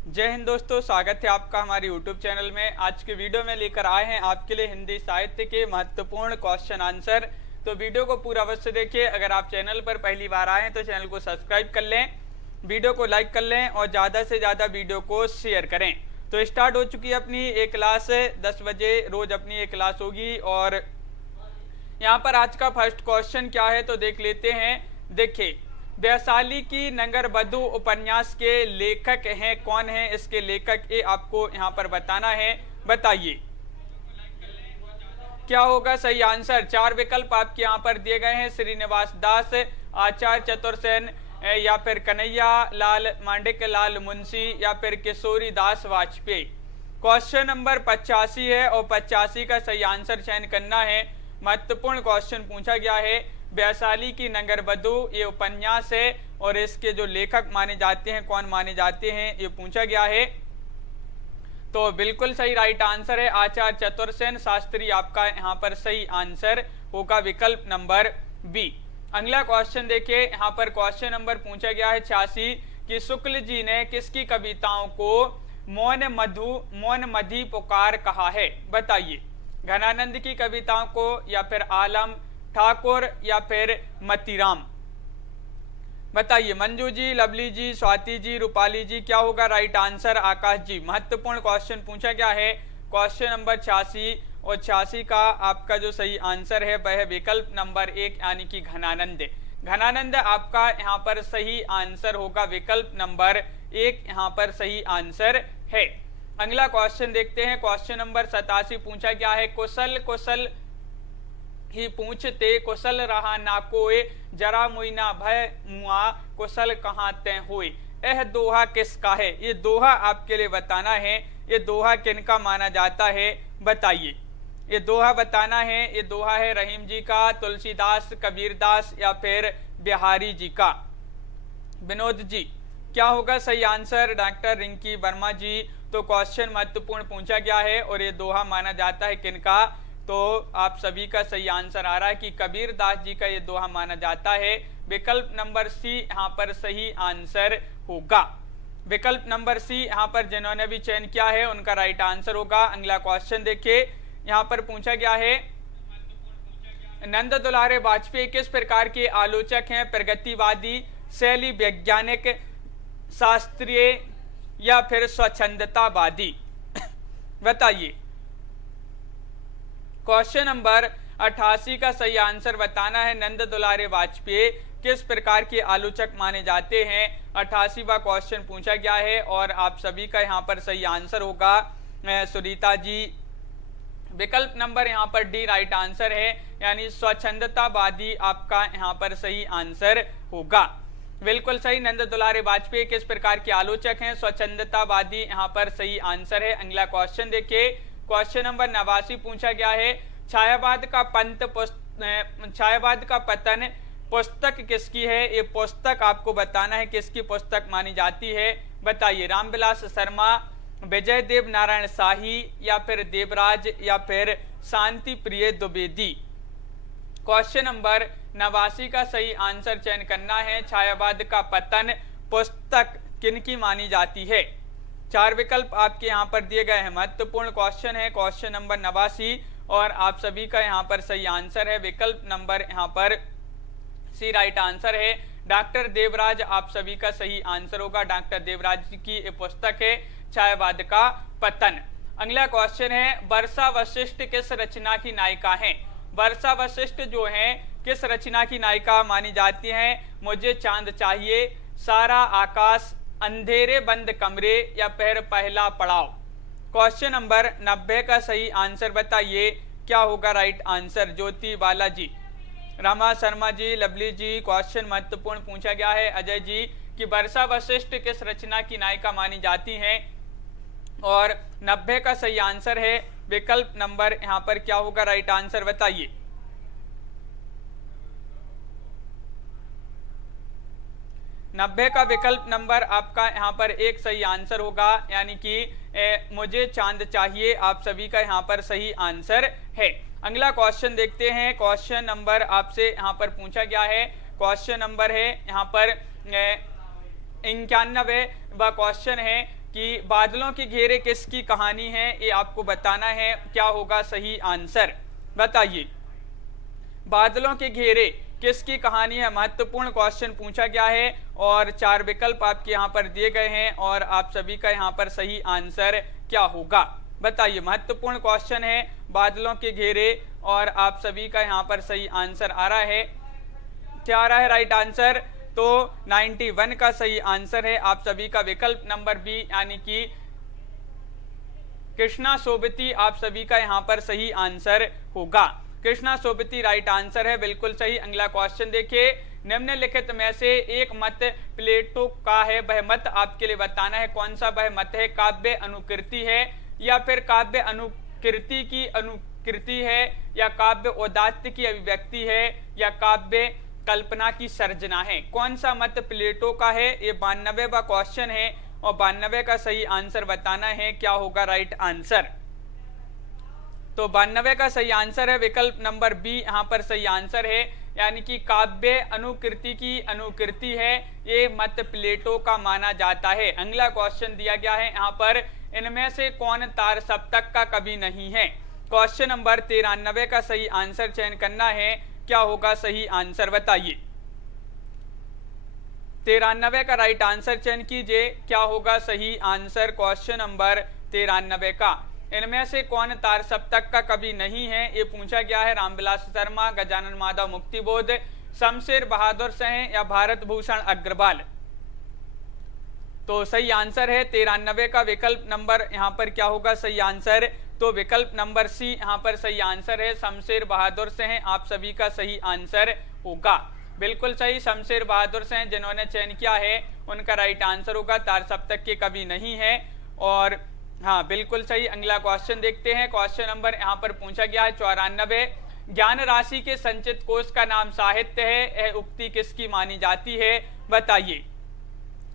जय हिंद दोस्तों, स्वागत है आपका हमारे YouTube चैनल में। आज के वीडियो में लेकर आए हैं आपके लिए हिंदी साहित्य के महत्वपूर्ण क्वेश्चन आंसर। तो वीडियो को पूरा अवश्य देखिए। अगर आप चैनल पर पहली बार आए हैं तो चैनल को सब्सक्राइब कर लें, वीडियो को लाइक कर लें और ज़्यादा से ज़्यादा वीडियो को शेयर करें। तो स्टार्ट हो चुकी है अपनी एक क्लास, 10 बजे रोज अपनी एक क्लास होगी। और यहाँ पर आज का फर्स्ट क्वेश्चन क्या है तो देख लेते हैं। देखिए, वैशाली की नगरवधु उपन्यास के लेखक हैं, कौन है इसके लेखक, ये आपको यहाँ पर बताना है। बताइए क्या होगा सही आंसर। 4 विकल्प आपके यहाँ पर दिए गए हैं। श्रीनिवास दास, आचार्य चतुरसेन, या फिर कन्हैया लाल मांडिक लाल मुंशी, या फिर किशोरी दास वाजपेयी। क्वेश्चन नंबर 85 है और 85 का सही आंसर चयन करना है। महत्वपूर्ण क्वेश्चन पूछा गया है। वैशाली की नगरवधु ये उपन्यास है और इसके जो लेखक माने जाते हैं, कौन माने जाते हैं, ये पूछा गया है। तो बिल्कुल सही राइट आंसर है आचार्य चतुरसेन शास्त्री। आपका यहाँ पर सही आंसर होगा विकल्प नंबर बी। अगला क्वेश्चन देखिए। यहाँ पर क्वेश्चन नंबर पूछा गया है 86 कि शुक्ल जी ने किसकी कविताओं को मौन मधी पुकार कहा है। बताइए, घनानंद की कविताओं को, या फिर आलम ठाकुर, या फिर मतीराम। बताइए मंजू जी, लवली जी, स्वाति जी, रूपाली जी, क्या होगा राइट आंसर। आकाश जी। महत्वपूर्ण क्वेश्चन पूछा गया है क्वेश्चन नंबर 86 और 86 का आपका जो सही आंसर है वह है विकल्प नंबर 1 यानी कि घनानंद। घनानंद आपका यहाँ पर सही आंसर होगा, विकल्प नंबर 1 यहाँ पर सही आंसर है। अगला क्वेश्चन देखते हैं। क्वेश्चन नंबर 87 पूछा गया है कुशल कुशल ही पूछते कुशल रहा ना कोई, जरा मुइना भय मुआ कुशल कहाँ तय हुए। यह दोहा किसका है। ये दोहा आपके लिए बताना है। ये दोहा किनका माना जाता है। बताइए, ये दोहा बताना है। ये दोहा है रहीम जी का, तुलसीदास, कबीरदास, या फिर बिहारी जी का। विनोद जी, क्या होगा सही आंसर। डॉक्टर रिंकी वर्मा जी। तो क्वेश्चन महत्वपूर्ण पूछा गया है और ये दोहा माना जाता है किनका। तो आप सभी का सही आंसर आ रहा है कि कबीर दास जी का ये दोहा माना जाता है। विकल्प नंबर सी यहाँ पर सही आंसर होगा। विकल्प नंबर सी यहाँ पर जिन्होंने भी चयन किया है उनका राइट आंसर होगा। अगला क्वेश्चन देखिए। यहाँ पर पूछा गया है नंद दुलारे वाजपेयी किस प्रकार के आलोचक हैं। प्रगतिवादी, शैली वैज्ञानिक, शास्त्रीय, या फिर स्वच्छंदतावादी। बताइए, क्वेश्चन नंबर 88 का सही आंसर बताना है। नंद दुलारे वाजपेयी किस प्रकार के आलोचक माने जाते हैं। 88वां क्वेश्चन पूछा गया है और आप सभी का यहाँ पर सही आंसर होगा सुनीता जी। विकल्प नंबर यहाँ पर डी राइट आंसर है, यानी स्वच्छंदतावादी आपका यहाँ पर सही आंसर होगा। बिल्कुल सही, नंद दुलारे वाजपेयी किस प्रकार के आलोचक हैं। स्वच्छंदतावादी यहाँ पर सही आंसर है। अगला क्वेश्चन देखिए। क्वेश्चन नंबर 89 पूछा गया है छायावाद का पतन पुस्तक किसकी है। ये पुस्तक आपको बताना है किसकी पुस्तक मानी जाती है। बताइए, रामविलास शर्मा, विजय देव नारायण शाही, या फिर देवराज, या फिर शांति प्रिय द्विवेदी। क्वेश्चन नंबर 89 का सही आंसर चयन करना है। छायावाद का पतन पुस्तक किनकी मानी जाती है। 4 विकल्प आपके यहाँ पर दिए गए हैं। महत्वपूर्ण क्वेश्चन है क्वेश्चन नंबर 89 और आप सभी का यहाँ पर सही आंसर है विकल्प नंबर यहाँ पर सी राइट आंसर है। डॉक्टर देवराज आप सभी का सही आंसर होगा। डॉक्टर देवराज की पुस्तक है छायावाद का पतन। अगला क्वेश्चन है वर्षा वशिष्ठ किस रचना की नायिका हैं। वर्षा वशिष्ठ जो है किस रचना की नायिका मानी जाती हैं। मुझे चांद चाहिए, सारा आकाश, अंधेरे बंद कमरे, या फिर पहला पड़ाव। क्वेश्चन नंबर 90 का सही आंसर बताइए, क्या होगा राइट आंसर। ज्योति बालाजी, रमा शर्मा जी, लवली जी। क्वेश्चन महत्वपूर्ण पूछा गया है अजय जी कि वर्षा वशिष्ठ किस रचना की नायिका मानी जाती हैं और 90 का सही आंसर है विकल्प नंबर यहाँ पर क्या होगा राइट आंसर। बताइए, 90 का विकल्प नंबर आपका यहाँ पर एक सही आंसर होगा, यानी कि मुझे चांद चाहिए आप सभी का यहाँ पर सही आंसर है। अगला क्वेश्चन देखते हैं। क्वेश्चन नंबर आपसे यहाँ पर पूछा गया है, क्वेश्चन नंबर है यहाँ पर 91वां क्वेश्चन है कि बादलों के घेरे किसकी कहानी है, ये आपको बताना है। क्या होगा सही आंसर, बताइए। बादलों के घेरे किसकी कहानी है, महत्वपूर्ण क्वेश्चन पूछा गया है और 4 विकल्प आपके यहाँ पर दिए गए हैं और आप सभी का यहाँ पर सही आंसर क्या होगा, बताइए। महत्वपूर्ण क्वेश्चन है, बादलों के घेरे, और आप सभी का यहाँ पर सही आंसर आ रहा है। क्या आ रहा है राइट आंसर, तो 91 का सही आंसर है आप सभी का विकल्प नंबर बी, यानी कि कृष्णा सोबती आप सभी का यहाँ पर सही आंसर होगा। कृष्णा सोबती राइट आंसर है, बिल्कुल सही। अगला क्वेश्चन देखिए, निम्नलिखित में से एक मत प्लेटो का है, वह मत आपके लिए बताना है। कौन सा वह मत है, काव्य अनुकृति है या फिर काव्य अनुकृति की अनुकृति है या काव्य औदात्य की अभिव्यक्ति है या काव्य कल्पना की सर्जना है। कौन सा मत प्लेटो का है, ये 92वां क्वेश्चन है और 92 का सही आंसर बताना है। क्या होगा राइट आंसर, तो 92 का सही आंसर है विकल्प नंबर बी, यहाँ पर सही आंसर है, यानी कि काव्य अनुकृति की अनुकृति है, ये मत प्लेटो का माना जाता है। अगला क्वेश्चन दिया गया है यहाँ पर, इनमें से कौन तार सप्तक का कवि नहीं है। क्वेश्चन नंबर 93 का सही आंसर चयन करना है। क्या होगा सही आंसर, बताइए। 93 का राइट आंसर चयन कीजिए। क्या होगा सही आंसर क्वेश्चन नंबर 93 का, इनमें से कौन तार सप्तक का कवि नहीं है, ये पूछा गया है। रामविलास शर्मा, गजानन माधव मुक्तिबोध, शमशेर बहादुर शाह या भारत भूषण अग्रवाल। तो सही आंसर है 93 का विकल्प नंबर, यहाँ पर क्या होगा सही आंसर, तो विकल्प नंबर सी यहाँ पर सही आंसर है, शमशेर बहादुर शाह आप सभी का सही आंसर होगा। बिल्कुल सही, शमशेर बहादुर शाह जिन्होंने चयन किया है उनका राइट आंसर होगा, तार सप्तक के कवि नहीं है। और हाँ बिल्कुल सही। अगला क्वेश्चन देखते हैं, क्वेश्चन नंबर यहाँ पर पूछा गया है 94, ज्ञान राशि के संचित कोश का नाम साहित्य है, यह उक्ति किसकी मानी जाती है, बताइए।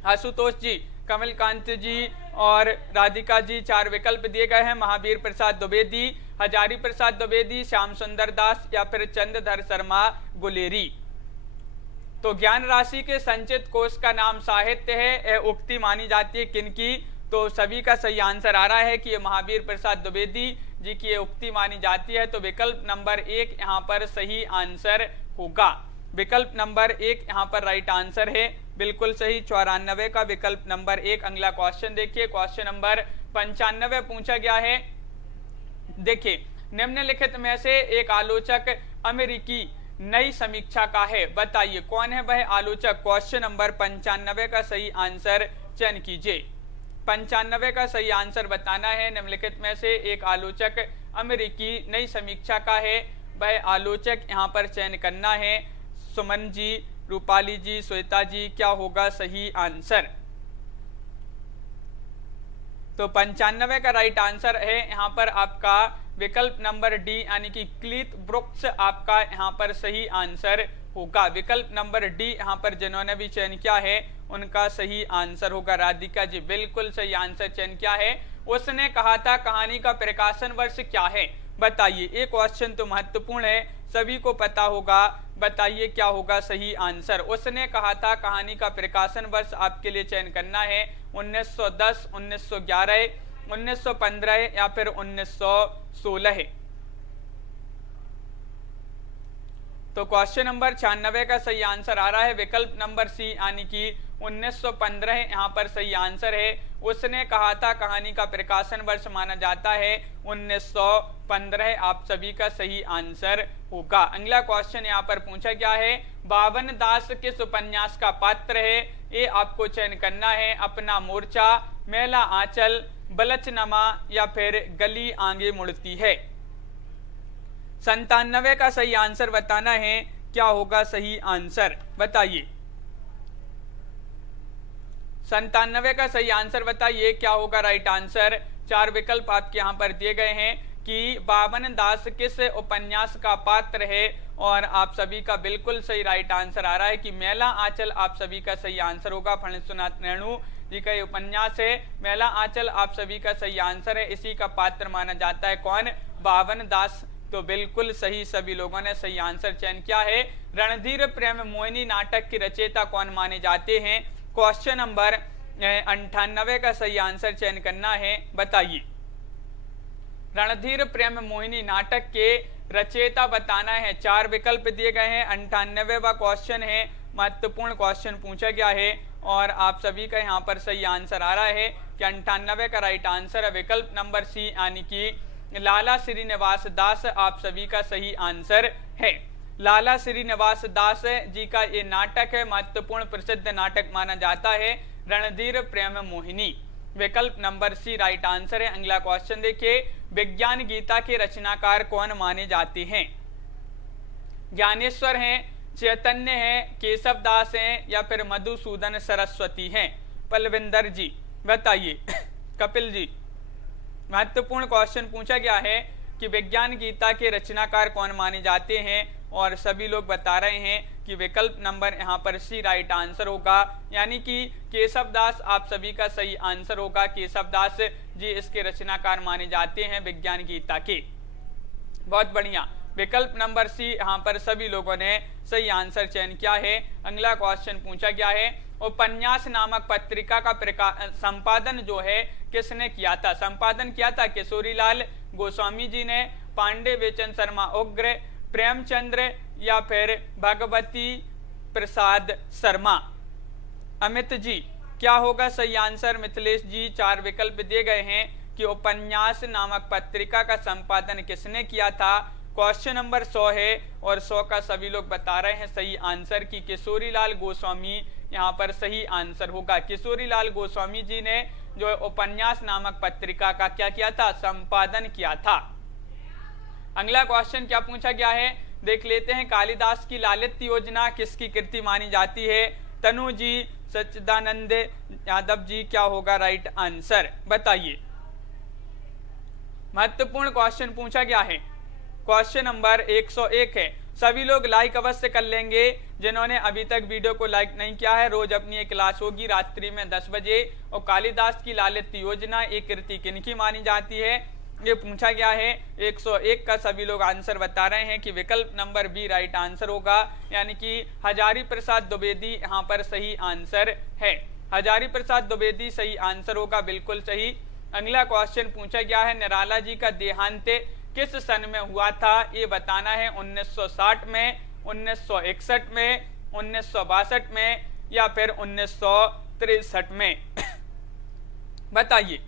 आशुतोष जी, कमलकांत जी और राधिका जी, 4 विकल्प दिए गए हैं। महावीर प्रसाद द्विवेदी, हजारी प्रसाद द्विवेदी, श्याम सुंदर दास या फिर चंद्रधर शर्मा गुलेरी। तो ज्ञान राशि के संचित कोश का नाम साहित्य है, यह उक्ति मानी जाती है किनकी, तो सभी का सही आंसर आ रहा है कि ये महावीर प्रसाद द्विवेदी जी की ये उक्ति मानी जाती है। तो विकल्प नंबर 1 यहाँ पर सही आंसर होगा। विकल्प नंबर 1 यहाँ पर राइट आंसर है, बिल्कुल सही। 94 का विकल्प नंबर 1। अगला क्वेश्चन देखिए, क्वेश्चन नंबर 95 पूछा गया है। देखिए, निम्नलिखित में से एक आलोचक अमेरिकी नई समीक्षा का है, बताइए कौन है वह आलोचक। क्वेश्चन नंबर 95 का सही आंसर चयन कीजिए। 95 का सही आंसर बताना है। निम्नलिखित में से एक आलोचक अमेरिकी नई समीक्षा का है, वह आलोचक यहाँ पर चयन करना है। सुमन जी, रूपाली जी, श्वेता जी, क्या होगा सही आंसर, तो 95 का राइट आंसर है यहाँ पर आपका विकल्प नंबर डी, यानी कि क्लीत ब्रुक्स आपका यहाँ पर सही आंसर होगा। विकल्प नंबर डी यहाँ पर जिन्होंने भी चयन किया है उनका सही आंसर होगा। राधिका जी, बिल्कुल सही आंसर चयन किया है। उसने कहा था कहानी का प्रकाशन वर्ष क्या है, बताइए। ये क्वेश्चन तो महत्वपूर्ण है, सभी को पता होगा, बताइए क्या होगा सही आंसर। उसने कहा था कहानी का प्रकाशन वर्ष आपके लिए चयन करना है। 1910, 1911, 1915 या फिर 1916। तो क्वेश्चन नंबर 96 का सही आंसर आ रहा है विकल्प नंबर सी, यानी कि 1915 यहाँ पर सही आंसर है। उसने कहा था कहानी का प्रकाशन वर्ष माना जाता है 1915, आप सभी का सही आंसर होगा। अगला क्वेश्चन यहाँ पर पूछा गया है, बावन दास किस उपन्यास का पात्र है, ये आपको चयन करना है। अपना मोर्चा, मेला आंचल, बलचनमा या फिर गली आगे मुड़ती है। 97 का सही आंसर बताना है। क्या होगा सही आंसर, बताइए। 97 का सही आंसर बताइए, क्या होगा राइट आंसर। 4 विकल्प आपके यहाँ पर दिए गए हैं कि बावन दास किस उपन्यास का पात्र है, और आप सभी का बिल्कुल सही राइट आंसर आ रहा है कि मेला आंचल आप सभी का सही आंसर होगा। फणींद्रनाथ रेणु जी का उपन्यास है मेला आंचल, आप सभी का सही आंसर है। इसी का पात्र माना जाता है कौन, बावन दास। तो बिल्कुल सही, सभी लोगों ने सही आंसर चयन किया है। रणधीर प्रेम मोहिनी नाटक की रचयिता कौन माने जाते हैं। क्वेश्चन नंबर 98 का सही आंसर चयन करना है, बताइए। रणधीर प्रेम मोहिनी नाटक के रचयिता बताना है, 4 विकल्प दिए गए हैं। 98वां क्वेश्चन है, महत्वपूर्ण क्वेश्चन पूछा गया है और आप सभी का यहाँ पर सही आंसर आ रहा है कि 98 का राइट आंसर है विकल्प नंबर सी, यानी कि लाला श्रीनिवास दास आप सभी का सही आंसर है। लाला श्रीनिवास दास जी का ये नाटक है, महत्वपूर्ण प्रसिद्ध नाटक माना जाता है रणधीर प्रेम मोहिनी, विकल्प नंबर सी राइट आंसर है। अगला क्वेश्चन देखिए, विज्ञान गीता के रचनाकार कौन माने जाते हैं? ज्ञानेश्वर हैं, चैतन्य हैं, केशव दास हैं या फिर मधुसूदन सरस्वती हैं? पलविंदर जी बताइए। कपिल जी, महत्वपूर्ण क्वेश्चन पूछा गया है कि विज्ञान गीता के रचनाकार कौन माने जाते हैं और सभी लोग बता रहे हैं कि विकल्प नंबर यहाँ पर सी राइट आंसर होगा, यानी कि केशव दास आप सभी का सही आंसर होगा। केशव दास जी इसके रचनाकार माने जाते हैं विज्ञान गीता के। बहुत बढ़िया, विकल्प नंबर सी यहाँ पर सभी लोगों ने सही आंसर चयन किया है। अगला क्वेश्चन पूछा गया है, उपन्यास नामक पत्रिका का संपादन जो है किसने किया था? संपादन किया था किशोरीलाल गोस्वामी जी ने, पांडे बेचन शर्मा उग्र, प्रेमचंद्र या फिर भगवती प्रसाद शर्मा? अमित जी क्या होगा सही आंसर? मिथिलेश जी, 4 विकल्प दिए गए हैं कि उपन्यास नामक पत्रिका का संपादन किसने किया था। क्वेश्चन नंबर 100 है और 100 का सभी लोग बता रहे हैं सही आंसर की किशोरीलाल गोस्वामी यहाँ पर सही आंसर होगा। किशोरीलाल गोस्वामी जी ने जो उपन्यास नामक पत्रिका का क्या किया था? संपादन किया था। अगला क्वेश्चन क्या पूछा गया है देख लेते हैं, कालिदास की लालित योजना किसकी कृति मानी जाती है? तनु जी, सच्चिदानंद यादव जी, क्या होगा राइट आंसर? बताइए। महत्वपूर्ण क्वेश्चन पूछा गया है, क्वेश्चन नंबर 101 है। सभी लोग लाइक अवश्य कर लेंगे जिन्होंने अभी तक वीडियो को लाइक नहीं किया है। रोज अपनी एक क्लास होगी रात्रि में 10 बजे और कालिदास की लालित योजना एक कृति किनकी मानी जाती है ये पूछा गया है। 101 का सभी लोग आंसर बता रहे हैं कि विकल्प नंबर बी राइट आंसर होगा, यानी कि हजारी प्रसाद द्विवेदी यहाँ पर सही आंसर है। हजारी प्रसाद द्विवेदी सही आंसर होगा, बिल्कुल सही। अगला क्वेश्चन पूछा गया है, निराला जी का देहांत किस सन में हुआ था? ये बताना है 1960 में, 1961 में, 1962 में या फिर 1963 में? बताइए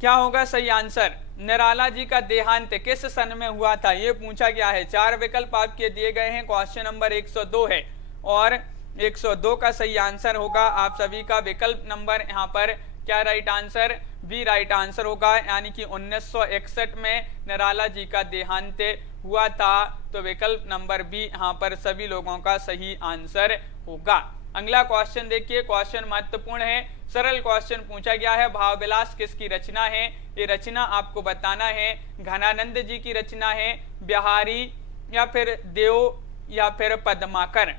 क्या होगा सही आंसर? निराला जी का देहांत किस सन में हुआ था ये पूछा गया है। 4 विकल्प आपके दिए गए हैं। क्वेश्चन नंबर 102 है और 102 का सही आंसर होगा आप सभी का विकल्प नंबर यहाँ पर क्या right answer? B right answer होगा, यानी कि 1961 में निराला जी का देहांत हुआ था, तो विकल्प नंबर बी यहाँ पर सभी लोगों का सही आंसर होगा। अगला क्वेश्चन देखिए, क्वेश्चन महत्वपूर्ण है, सरल क्वेश्चन पूछा गया है, भाव विलास किसकी रचना है? ये रचना आपको बताना है, घनानंद जी की रचना है, बिहारी या फिर देव या फिर पद्माकर?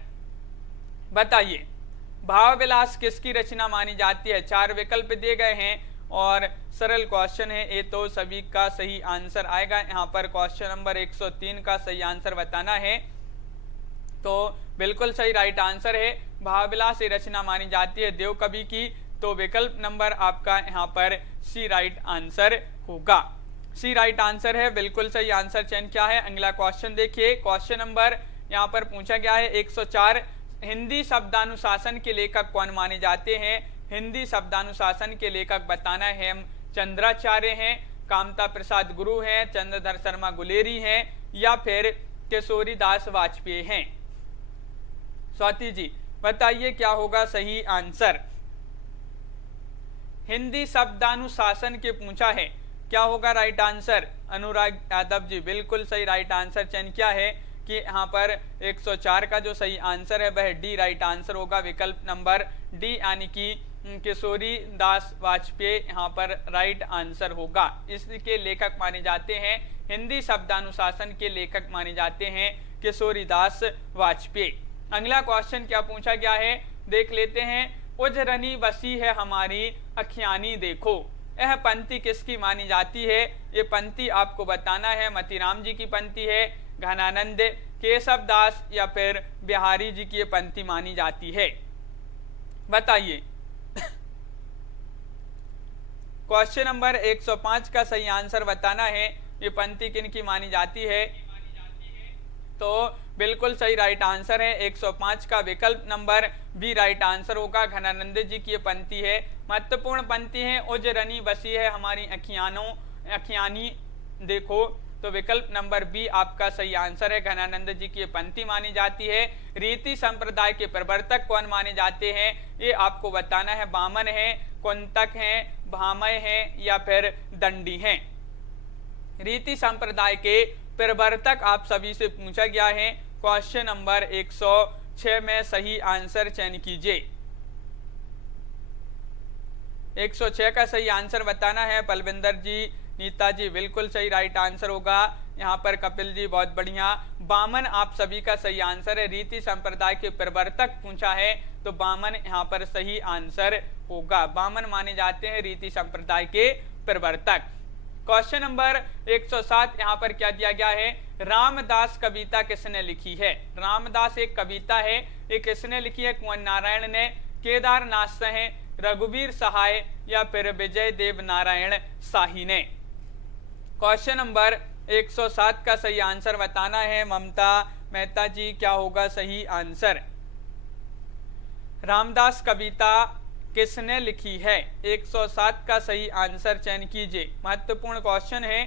बताइए भाव विलास किसकी रचना मानी जाती है? 4 विकल्प दिए गए हैं और सरल क्वेश्चन है, ये तो सभी का सही आंसर आएगा। यहाँ पर क्वेश्चन नंबर 103 का सही आंसर बताना है, तो बिल्कुल सही राइट आंसर है। भाव विलास ये रचना मानी जाती है देव कवि की, तो विकल्प नंबर आपका यहाँ पर सी राइट आंसर होगा। सी राइट आंसर है, बिल्कुल सही आंसर चयन किया है। अगला क्वेश्चन देखिए, क्वेश्चन नंबर यहाँ पर पूछा गया है 104, हिंदी शब्दानुशासन के लेखक कौन माने जाते हैं? हिंदी शब्दानुशासन के लेखक बताना है, हम चंद्राचार्य हैं, कामता प्रसाद गुरु हैं, चंद्रधर शर्मा गुलेरी हैं या फिर किशोरी दास वाजपेयी हैं? स्वाति जी बताइए क्या होगा सही आंसर? हिंदी शब्दानुशासन के पूछा है, क्या होगा राइट आंसर? अनुराग यादव जी बिल्कुल सही राइट आंसर चयन किया है कि यहाँ पर 104 का जो सही आंसर है वह डी राइट आंसर होगा, विकल्प नंबर डी, यानी कि किशोरी दास वाजपेयी यहाँ पर राइट आंसर होगा। इसके लेखक माने जाते हैं, हिंदी शब्दानुशासन के लेखक माने जाते हैं किशोरी दास वाजपेयी। अगला क्वेश्चन क्या पूछा गया है देख लेते हैं, उजरनी बसी है हमारी अखियानी देखो, यह पंक्ति किसकी मानी जाती है? ये पंक्ति आपको बताना है, मतीराम जी की पंक्ति है, घनानंद, केशव दास या फिर बिहारी जी की ये पंक्ति मानी जाती है? बताइए। क्वेश्चन नंबर 105 का सही आंसर बताना है, ये पंक्ति किन की मानी जाती है। तो बिल्कुल सही राइट आंसर है 105 का विकल्प नंबर बी राइट आंसर होगा। घनानंद जी की ये पंक्ति है, महत्वपूर्ण पंक्ति है। उज रनी बसी है हमारी अखियानी देखो, तो विकल्प नंबर बी आपका सही आंसर है। घनानंद जी की ये पंक्ति मानी जाती है। रीति संप्रदाय के प्रवर्तक कौन माने जाते हैं, ये आपको बताना है। बामन है, कुंतक है, भामय है या फिर दंडी हैं। रीति संप्रदाय के प्रवर्तक आप सभी से पूछा गया है। क्वेश्चन नंबर 106 में सही आंसर चयन कीजिए। 106 का सही आंसर बताना है। बलविंदर जी, नीता जी बिल्कुल सही राइट आंसर होगा। यहाँ पर कपिल जी बहुत बढ़िया। बामन आप सभी का सही आंसर है। रीति संप्रदाय के प्रवर्तक पूछा है तो बामन यहाँ पर सही आंसर होगा। बामन माने जाते हैं रीति संप्रदाय के प्रवर्तक। क्वेश्चन नंबर 107 यहाँ पर क्या दिया गया है, रामदास कविता किसने लिखी है। रामदास एक कविता है, ये किसने लिखी है। कुंवर नारायण ने, केदारनाथ सह, रघुवीर सहाय या फिर विजय देव नारायण शाही ने। क्वेश्चन नंबर 107 का सही आंसर बताना है। ममता मेहता जी, क्या होगा सही आंसर। रामदास कविता किसने लिखी है। 107 का सही आंसर चयन कीजिए। महत्वपूर्ण क्वेश्चन है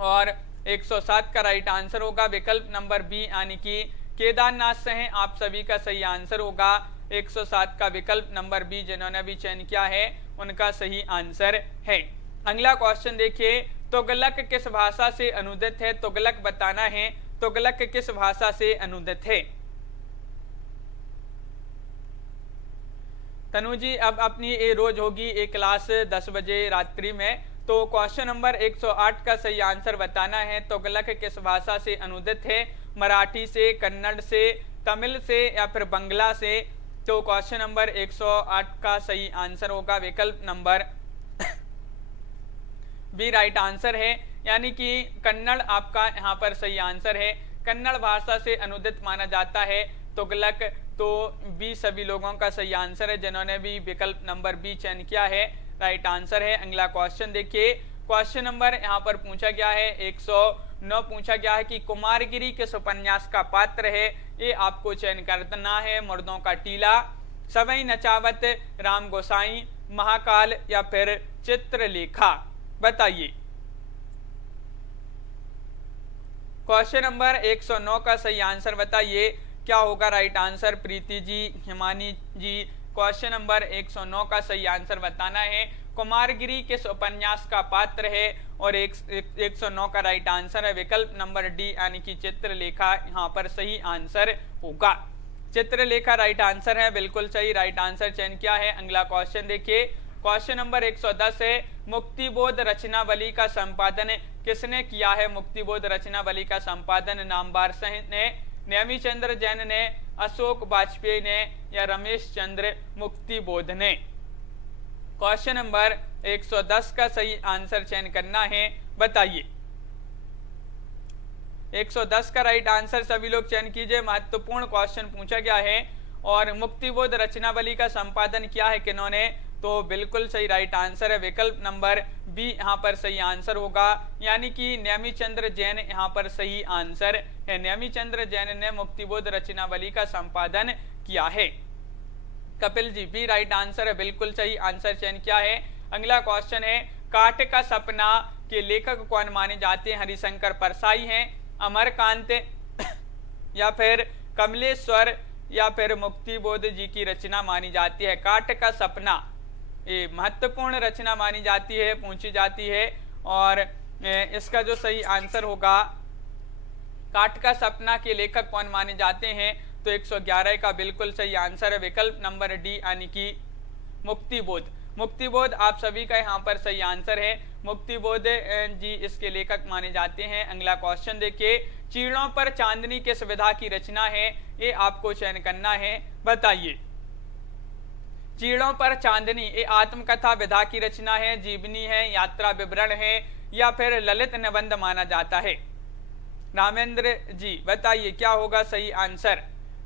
और 107 का राइट आंसर होगा विकल्प नंबर बी यानी कि केदारनाथ सह आप सभी का सही आंसर होगा। 107 का विकल्प नंबर बी जिन्होंने भी चयन किया है उनका सही आंसर है। अगला क्वेश्चन देखिए, तुगलक किस भाषा से अनुदित है। तुगलक बताना है, तुगलक किस भाषा से अनुदित है। तनु जी, अब अपनी ये रोज होगी एक क्लास 10 बजे रात्रि में। तो क्वेश्चन नंबर 108 का सही आंसर बताना है। तुगलक किस भाषा से अनुदित है। मराठी से, कन्नड़ से, तमिल से या फिर बंगला से। तो क्वेश्चन नंबर 108 का सही आंसर होगा विकल्प नंबर बी राइट आंसर है, यानी कि कन्नड़ आपका यहाँ पर सही आंसर है। कन्नड़ भाषा से अनुदित माना जाता है तुगलक। तो बी सभी लोगों का सही आंसर है जिन्होंने भी विकल्प नंबर बी चयन किया है, राइट आंसर है। अगला क्वेश्चन देखिए, क्वेश्चन नंबर यहाँ पर पूछा गया है 109 पूछा गया है कि कुमारगिरी किस उपन्यास का पात्र है। ये आपको चयन करना है। मुर्दों का टीला, सवई नचावत, राम गोसाई, महाकाल या फिर चित्रलेखा। बताइए। क्वेश्चन नंबर 109 का सही आंसर बताइए, क्या होगा राइट आंसर। प्रीति जी, हिमानी जी, क्वेश्चन नंबर 109 का सही आंसर बताना है। कुमारगिरी किस उपन्यास का पात्र है और 109 का राइट आंसर है विकल्प नंबर डी यानी कि चित्रलेखा यहाँ पर सही आंसर होगा। चित्रलेखा राइट आंसर है, बिल्कुल सही राइट आंसर चयन किया है। अगला क्वेश्चन देखिए, क्वेश्चन नंबर 110 है, मुक्तिबोध रचनावली का संपादन किसने किया है। मुक्तिबोध रचनावली का संपादन नामवर सिंह ने, नेमी चंद्र जैन ने, अशोक वाजपेयी ने या रमेश चंद्र मुक्तिबोध ने। क्वेश्चन नंबर 110 का सही आंसर चयन करना है। बताइए। 110 का राइट आंसर सभी लोग चयन कीजिए। महत्वपूर्ण क्वेश्चन पूछा गया है और मुक्तिबोध रचनावली का संपादन किया है किन्होंने। तो बिल्कुल सही राइट आंसर है विकल्प नंबर बी यहाँ पर सही आंसर होगा, यानी कि नेमी चंद्र जैन यहाँ पर सही आंसर है। नेमी चंद्र जैन ने मुक्तिबोध रचनावली का संपादन किया है। Kapil ji, B right answer है, बिल्कुल सही आंसर चयन किया है। अगला क्वेश्चन है, काट का सपना के लेखक कौन माने जाते हैं। हरिशंकर परसाई हैं, अमरकांत या फिर कमलेश्वर या फिर मुक्तिबोध जी की रचना मानी जाती है। काट का सपना ये महत्वपूर्ण रचना मानी जाती है, पूछी जाती है और इसका जो सही आंसर होगा, काट का सपना के लेखक कौन माने जाते हैं। तो 111 का बिल्कुल सही आंसर है विकल्प नंबर डी यानी कि मुक्तिबोध। मुक्तिबोध आप सभी का यहाँ पर सही आंसर है। मुक्तिबोध जी इसके लेखक माने जाते हैं। अगला क्वेश्चन देखिए, चीड़ों पर चांदनी किस विधा की रचना है, ये आपको चयन करना है। बताइए। चीड़ों पर चांदनी ये आत्मकथा विधा की रचना है, जीवनी है, यात्रा विवरण है या फिर ललित निबंध माना जाता है। रामेंद्र जी बताइए क्या होगा सही आंसर।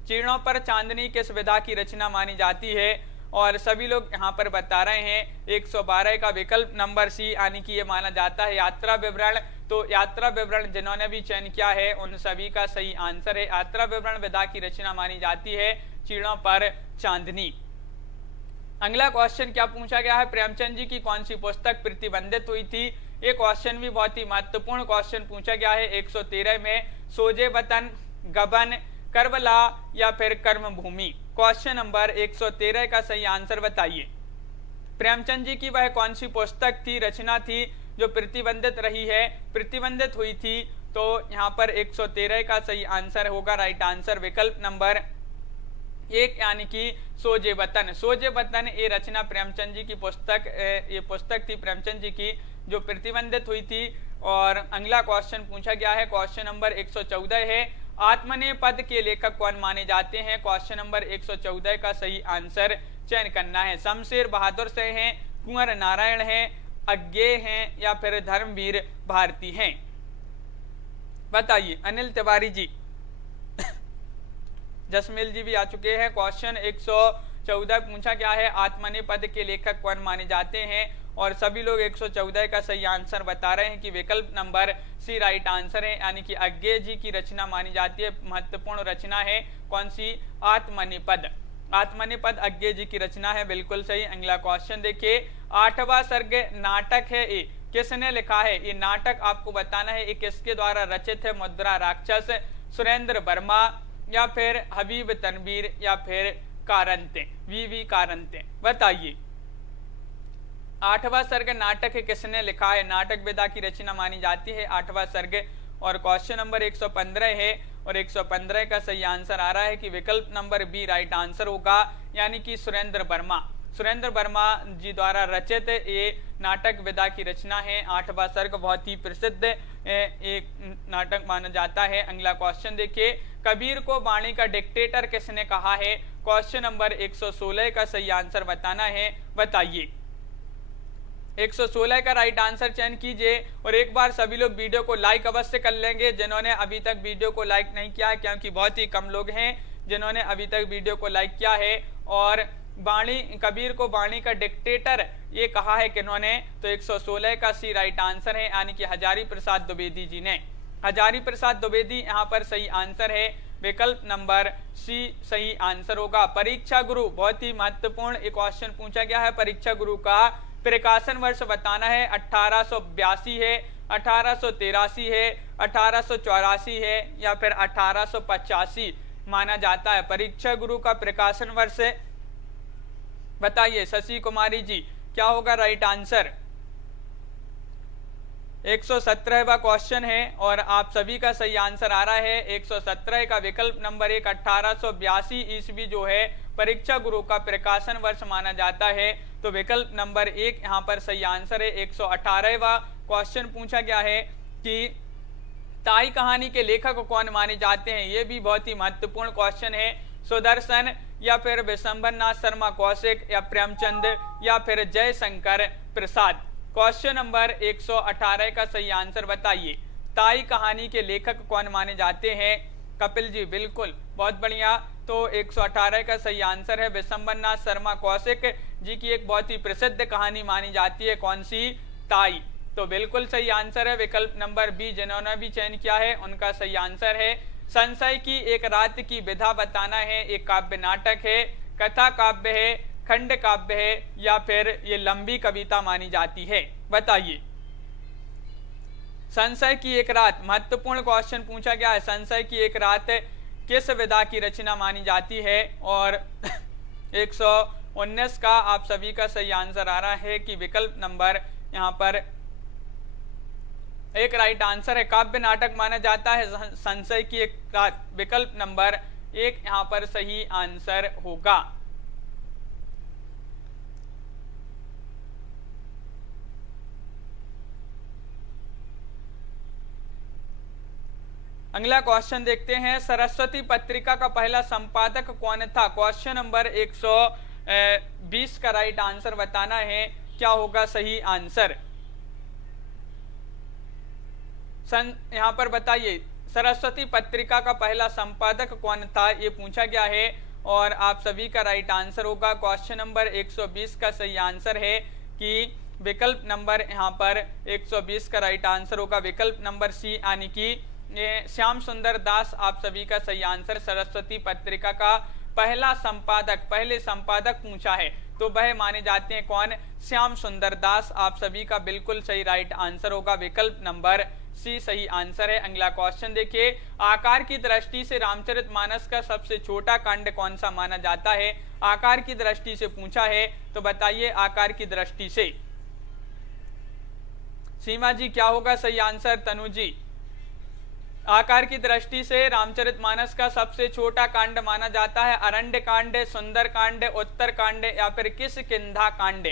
चीड़ों पर चांदनी किस विधा की रचना मानी जाती है? और सभी लोग यहाँ पर बता रहे हैं 112 का विकल्प नंबर सी यानी कि ये माना जाता है यात्रा विवरण। तो यात्रा विवरण जिन्होंने भी चयन किया है उन सभी का सही आंसर है, यात्रा विवरण विधा की रचना मानी जाती है चीड़ों पर चांदनी। अगला क्वेश्चन क्या पूछा गया है? प्रेमचंद जी की कौन सी पुस्तक प्रतिबंधित हुई थी? ये क्वेश्चन भी बहुत ही महत्वपूर्ण क्वेश्चन पूछा गया है 113 में। सोजे वतन, गबन, करबला या फिर कर्मभूमि। क्वेश्चन नंबर 113 का सही आंसर बताइए। प्रेमचंद जी की वह कौन सी पुस्तक थी, रचना थी जो प्रतिबंधित रही है, प्रतिबंधित हुई थी? तो यहाँ पर 113 का सही आंसर होगा, राइट आंसर विकल्प नंबर 1 यानी कि सोजे वतन। सोजे वतन ये रचना प्रेमचंद जी की पुस्तक, ये पुस्तक थी प्रेमचंद जी की जो प्रतिबंधित हुई थी। और अगला क्वेश्चन पूछा गया है, क्वेश्चन नंबर 114 है आत्मनेपद के लेखक कौन माने जाते हैं? क्वेश्चन नंबर 114 का सही आंसर चयन करना है। शमशेर बहादुर से हैं, कुंवर नारायण हैं, अज्ञेय हैं या फिर धर्मवीर भारती हैं? बताइए अनिल तिवारी जी। जसमेल जी भी आ चुके हैं। क्वेश्चन 114 पूछा गया है आत्मनेपद के लेखक कौन माने जाते हैं? और सभी लोग 114 का सही आंसर बता रहे हैं कि विकल्प नंबर सी राइट आंसर है, यानी कि अज्ञेय जी की रचना मानी जाती है। महत्वपूर्ण रचना है कौन सी? आत्मनेपद। आत्मनेपद अज्ञेय जी की रचना है, बिल्कुल सही। अगला क्वेश्चन देखिए, 8वां सर्ग नाटक है, ये किसने लिखा है? ये नाटक आपको बताना है ये किसके द्वारा रचित है? मुद्रा राक्षस, सुरेंद्र वर्मा या फिर हबीब तनवीर या फिर कारंते, वी कारंते। बताइए 8वां सर्ग नाटक किसने लिखा है? नाटक विधा की रचना मानी जाती है 8वां सर्ग। और क्वेश्चन नंबर 115 है और 115 का सही आंसर आ रहा है कि विकल्प नंबर बी राइट आंसर होगा, यानी कि सुरेंद्र वर्मा। सुरेंद्र वर्मा जी द्वारा रचित ये नाटक विधा की रचना है 8वां सर्ग। बहुत ही प्रसिद्ध एक नाटक माना जाता है। अगला क्वेश्चन देखिए, कबीर को वाणी का डिक्टेटर किसने कहा है? क्वेश्चन नंबर 116 का सही आंसर बताना है। बताइए 116 का राइट आंसर चयन कीजिए। और एक बार सभी लोग वीडियो को लाइक अवश्य कर लेंगे जिन्होंने अभी तक वीडियो को लाइक नहीं किया है, क्योंकि बहुत ही कम लोग हैं जिन्होंने अभी तक वीडियो को लाइक किया है। और वाणी, कबीर को वाणी का डिक्टेटर ये कहा है किन्होंने? तो 116 का सी राइट आंसर है, यानी कि हजारी प्रसाद द्विवेदी जी ने। हजारी प्रसाद द्विवेदी यहाँ पर सही आंसर है, विकल्प नंबर सी सही आंसर होगा। परीक्षा गुरु, बहुत ही महत्वपूर्ण एक क्वेश्चन पूछा गया है। परीक्षा गुरु का प्रकाशन वर्ष बताना है। 1882 है, 1883 है, 1884 है या फिर 1885 माना जाता है। परीक्षा गुरु का प्रकाशन वर्ष बताइए शशि कुमारी जी, क्या होगा राइट आंसर? 117वां क्वेश्चन है और आप सभी का सही आंसर आ रहा है 117 का विकल्प नंबर 1। 1882 ईस्वी जो है परीक्षा गुरु का प्रकाशन वर्ष माना जाता है। तो विकल्प नंबर 1 यहाँ पर सही आंसर है। 118वां क्वेश्चन पूछा गया है कि ताई कहानी के लेखक कौन माने जाते हैं? ये भी बहुत ही महत्वपूर्ण क्वेश्चन है। सुदर्शन या फिर विशंबर नाथ शर्मा कौशिक या प्रेमचंद या फिर जयशंकर प्रसाद। क्वेश्चन नंबर 118 का सही आंसर बताइए। ताई कहानी के लेखक कौन माने जाते हैं? कपिल जी, बिल्कुल, बहुत बढ़िया। तो 118 का सही आंसर है विशंबर नाथ शर्मा कौशिक जी की एक बहुत ही प्रसिद्ध कहानी मानी जाती है, कौन सी? ताई। तो बिल्कुल सही आंसर है विकल्प नंबर बी। जिन्होंने भी चयन किया है उनका सही आंसर है। संशय की एक रात की विधा बताना है। एक काव्य नाटक है, कथा काव्य है, खंड काव्य है या फिर ये लंबी कविता मानी जाती है? बताइए। संशय की एक रात, महत्वपूर्ण क्वेश्चन पूछा गया है। संशय की एक रात किस विधा की रचना मानी जाती है? और 119 का आप सभी का सही आंसर आ रहा है कि विकल्प नंबर यहाँ पर 1 राइट आंसर है। काव्य नाटक माना जाता है संशय की एक रात, विकल्प नंबर 1 यहाँ पर सही आंसर होगा। अगला क्वेश्चन देखते हैं, सरस्वती पत्रिका का पहला संपादक कौन था? क्वेश्चन नंबर 120 का राइट आंसर बताना है, क्या होगा सही आंसर? यहाँ पर बताइए सरस्वती पत्रिका का पहला संपादक कौन था, ये पूछा गया है और आप सभी का राइट आंसर होगा क्वेश्चन नंबर 120 का सही आंसर है कि विकल्प नंबर यहाँ पर 120 का राइट आंसर होगा विकल्प नंबर सी, यानी कि श्याम सुंदर दास आप सभी का सही आंसर। सरस्वती पत्रिका का पहले संपादक पूछा है तो वह माने जाते हैं कौन, श्याम सुंदर दास। आप सभी का बिल्कुल सही राइट आंसर होगा विकल्प नंबर सी सही आंसर है। अगला क्वेश्चन देखिए, आकार की दृष्टि से रामचरितमानस का सबसे छोटा कांड कौन सा माना जाता है। आकार की दृष्टि से पूछा है तो बताइए आकार की दृष्टि से। सीमा जी क्या होगा सही आंसर, तनु जी। आकार की दृष्टि से रामचरितमानस का सबसे छोटा कांड माना जाता है अरण्य कांड, सुंदर कांड, उत्तर कांड या फिर किष्किंधा कांड।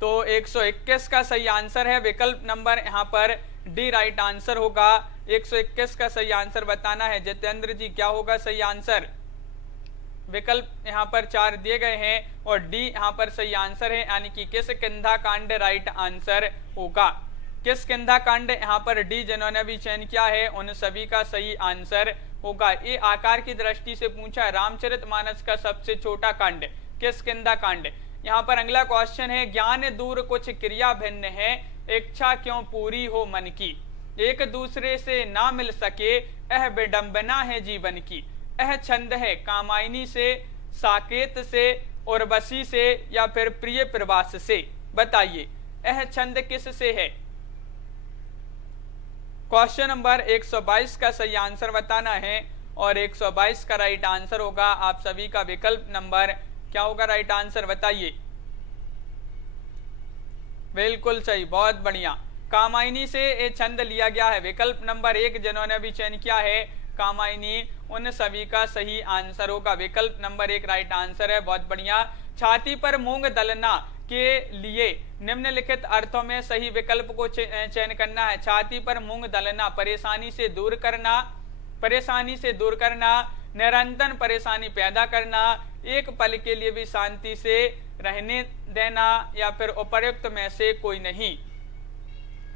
तो 121 का सही आंसर है विकल्प नंबर यहाँ पर डी राइट आंसर होगा। 121 का सही आंसर बताना है। जितेंद्र जी क्या होगा सही आंसर, विकल्प यहाँ पर 4 दिए गए हैं और डी यहाँ पर सही आंसर है, यानी कि किष्किंधा कांड राइट आंसर होगा। किष्किंधा कांड यहाँ पर डी जिन्होंने भी चयन किया है उन सभी का सही आंसर होगा। ये आकार की दृष्टि से पूछा है रामचरितमानस का सबसे छोटा कांड किष्किंधा कांड। यहाँ पर अगला क्वेश्चन है, ज्ञान दूर कुछ क्रिया भिन्न है, इच्छा क्यों पूरी हो मन की। एक दूसरे से ना मिल सके यह विडंबना है जीवन की। यह छंद है कामायनी से, साकेत से, उर्वशी से या फिर प्रिय प्रवास से। बताइए यह छंद किस से है। क्वेश्चन नंबर 122 का सही आंसर बताना है और 122 का राइट आंसर होगा आप सभी का विकल्प नंबर क्या होगा राइट आंसर बताइए। बिल्कुल सही, बहुत बढ़िया। कामायनी से ये छंद लिया गया है। विकल्प नंबर 1 जिन्होंने भी चयन किया है कामायनी, उन सभी का सही आंसर होगा विकल्प नंबर 1 राइट आंसर है। बहुत बढ़िया। छाती पर मूंग दलना के लिए निम्नलिखित अर्थों में सही विकल्प को चयन करना है। छाती पर मूंग दलना परेशानी से दूर करना, निरंतर परेशानी पैदा करना, एक पल के लिए भी शांति से रहने देना या फिर उपर्युक्त में से कोई नहीं।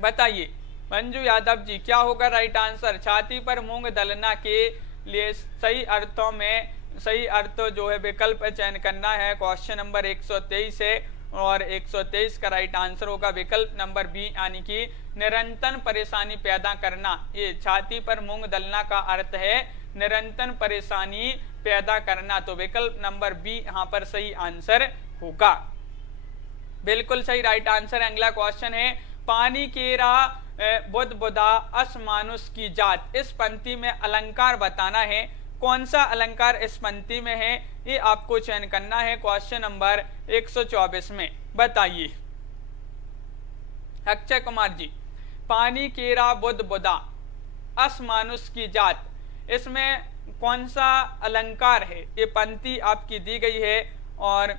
बताइए मंजू यादव जी क्या होगा राइट आंसर। छाती पर मूंग दलना के लिए सही अर्थों में सही अर्थ जो है विकल्प चयन करना है। क्वेश्चन नंबर 123 है और 123 का राइट आंसर होगा विकल्प नंबर बी, यानी कि निरंतर परेशानी पैदा करना। ये छाती पर मूंग दलना का अर्थ है निरंतर परेशानी पैदा करना। तो विकल्प नंबर बी यहाँ पर सही आंसर होगा। बिल्कुल सही राइट आंसर। अगला क्वेश्चन है, पानी केरा बुध बुधा अस मानुष की जात। इस पंक्ति में अलंकार बताना है। कौन सा अलंकार इस पंक्ति में है ये आपको चयन करना है क्वेश्चन नंबर 124 में। बताइए अक्षय कुमार जी। पानी केरा बुध बुधा अस मानुष की जात, इसमें कौन सा अलंकार है। ये पंक्ति आपकी दी गई है और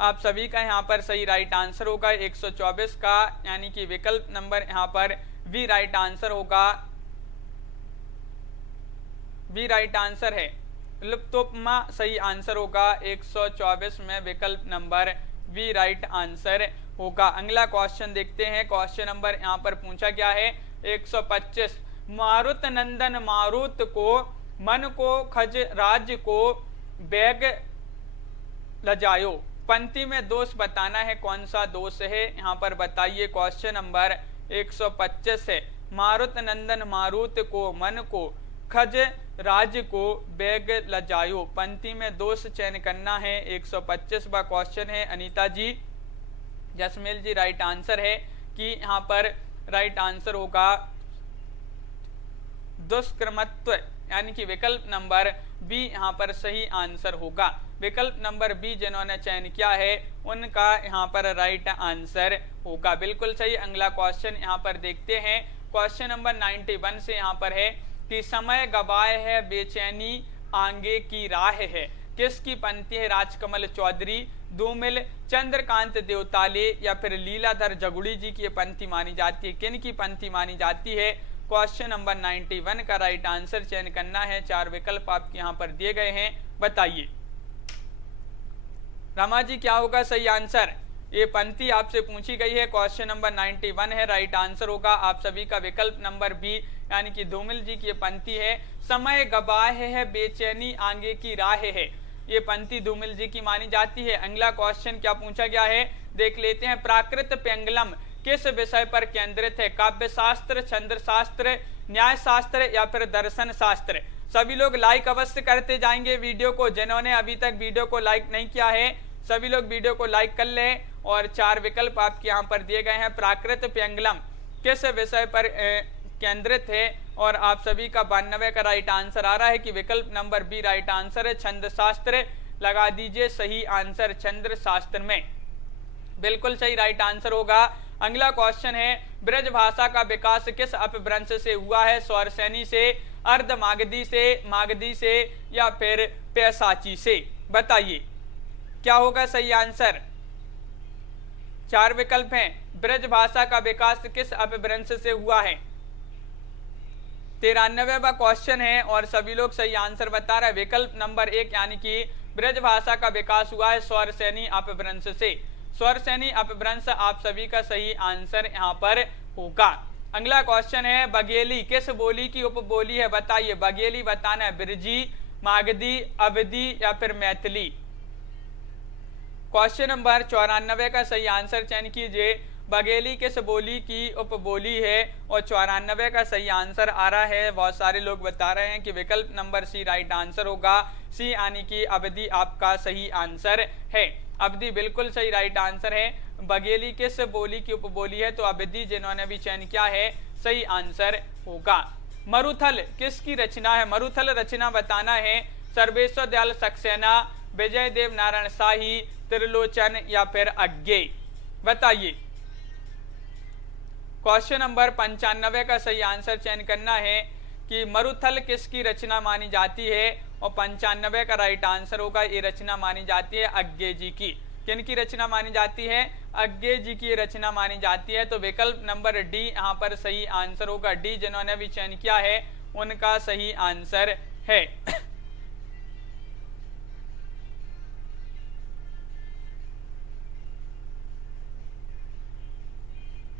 आप सभी का यहाँ पर सही राइट आंसर होगा 124 का, यानी कि विकल्प नंबर यहाँ पर वी राइट आंसर होगा। वी राइट आंसर है। लुप्तोपमा सही आंसर होगा 124 में विकल्प नंबर वी राइट आंसर होगा। अगला क्वेश्चन देखते हैं। क्वेश्चन नंबर यहाँ पर पूछा गया है 125, मारुत नंदन मारुत को मन को खज राज को बैग लजायो। पंक्ति में दोष बताना है। कौन सा दोष है यहाँ पर बताइए। क्वेश्चन नंबर 125 है, मारुत नंदन मारुत को मन को खज राज को बैग लजायो। पंक्ति में दोष चयन करना है। 125वां क्वेश्चन है। अनीता जी, जसमेल जी राइट आंसर है कि यहाँ पर राइट आंसर होगा दुष्कर्मत्व, यानी कि विकल्प नंबर बी यहाँ पर सही आंसर होगा। विकल्प नंबर बी जिन्होंने चयन किया है उनका यहाँ पर राइट आंसर होगा। बिल्कुल सही। अगला क्वेश्चन यहाँ पर देखते हैं। क्वेश्चन नंबर 91 से यहाँ पर है कि समय गवाए है बेचैनी आगे की राह है। किसकी पंक्ति है। राजकमल चौधरी, धूमिल, चंद्रकांत देवताले या फिर लीलाधर जगुड़ी जी की पंक्ति मानी जाती है। किन की पंक्ति मानी जाती है। क्वेश्चन नंबर 91 का राइट आंसर चयन करना है। 4 विकल्प आपके यहाँ पर दिए गए हैं। बताइए रमा जी क्या होगा सही आंसर। ये पंक्ति आपसे पूछी गई है। क्वेश्चन नंबर 91 है, राइट आंसर होगा आप सभी का विकल्प नंबर बी, यानी कि धूमिल जी की ये पंक्ति है। समय गवाह है बेचैनी आगे की राह है, ये पंक्ति धूमिल जी की मानी जाती है। अगला क्वेश्चन क्या पूछा गया है देख लेते हैं। प्राकृत पेंगलम किस विषय पर केंद्रित है? काव्य शास्त्र, छंद शास्त्र, न्याय शास्त्र या फिर दर्शन शास्त्र? सभी लोग लाइक अवश्य करते जाएंगे वीडियो को। जिन्होंने अभी तक वीडियो को लाइक नहीं किया है सभी लोग वीडियो को लाइक कर लें। और 4 विकल्प आपके यहाँ पर दिए गए हैं। प्राकृत पेंगलम किस विषय पर केंद्रित है? और आप सभी का 92 का राइट आंसर आ रहा है कि विकल्प नंबर बी राइट आंसर है। छंद शास्त्र लगा दीजिए सही आंसर छंद शास्त्र में, बिल्कुल सही राइट आंसर होगा। अगला क्वेश्चन है ब्रज भाषा का विकास किस अपभ्रंश से हुआ है? स्वरसैनी से, अर्ध मागधी से या फिर पैसाची से? बताइए क्या होगा सही आंसर। 4 विकल्प हैं। ब्रज भाषा का विकास किस अपभ्रंश से हुआ है? 93वां क्वेश्चन है और सभी लोग सही आंसर बता रहे हैं। विकल्प नंबर 1 यानी कि ब्रज भाषा का विकास हुआ है स्वरसैनी अपभ्रंश से। स्वरसैनी अपभ्रंश आप सभी का सही आंसर यहाँ पर होगा। अगला क्वेश्चन है बघेली किस बोली की उपबोली है? बताइए बघेली बताना है। ब्रजी, मागधी, अवधी या फिर मैथिली? क्वेश्चन नंबर 94 का सही आंसर चयन कीजिए। बघेली किस बोली की उपबोली है? और 94 का सही आंसर आ रहा है। बहुत सारे लोग बता रहे हैं कि विकल्प नंबर सी राइट आंसर होगा। सी यानी कि अवधी आपका सही आंसर है। अवधी बिल्कुल सही राइट आंसर है। बघेली किस बोली की उपबोली है? तो अवधी जिन्होंने भी चयन किया है सही आंसर होगा। मरुथल किसकी रचना है? मरुथल रचना बताना है। सर्वेश्वर दयाल सक्सेना, विजय देव नारायण शाही, त्रिलोचन या फिर अज्ञेय? बताइए। क्वेश्चन नंबर 95 का सही आंसर चयन करना है कि मरुथल किसकी रचना मानी जाती है? और 95 का राइट आंसर होगा ये रचना मानी जाती है अज्ञेय जी की। किनकी रचना मानी जाती है? अज्ञेय जी की रचना मानी जाती है। तो विकल्प नंबर डी यहाँ पर सही आंसर होगा। डी जिन्होंने भी चयन किया है उनका सही आंसर है।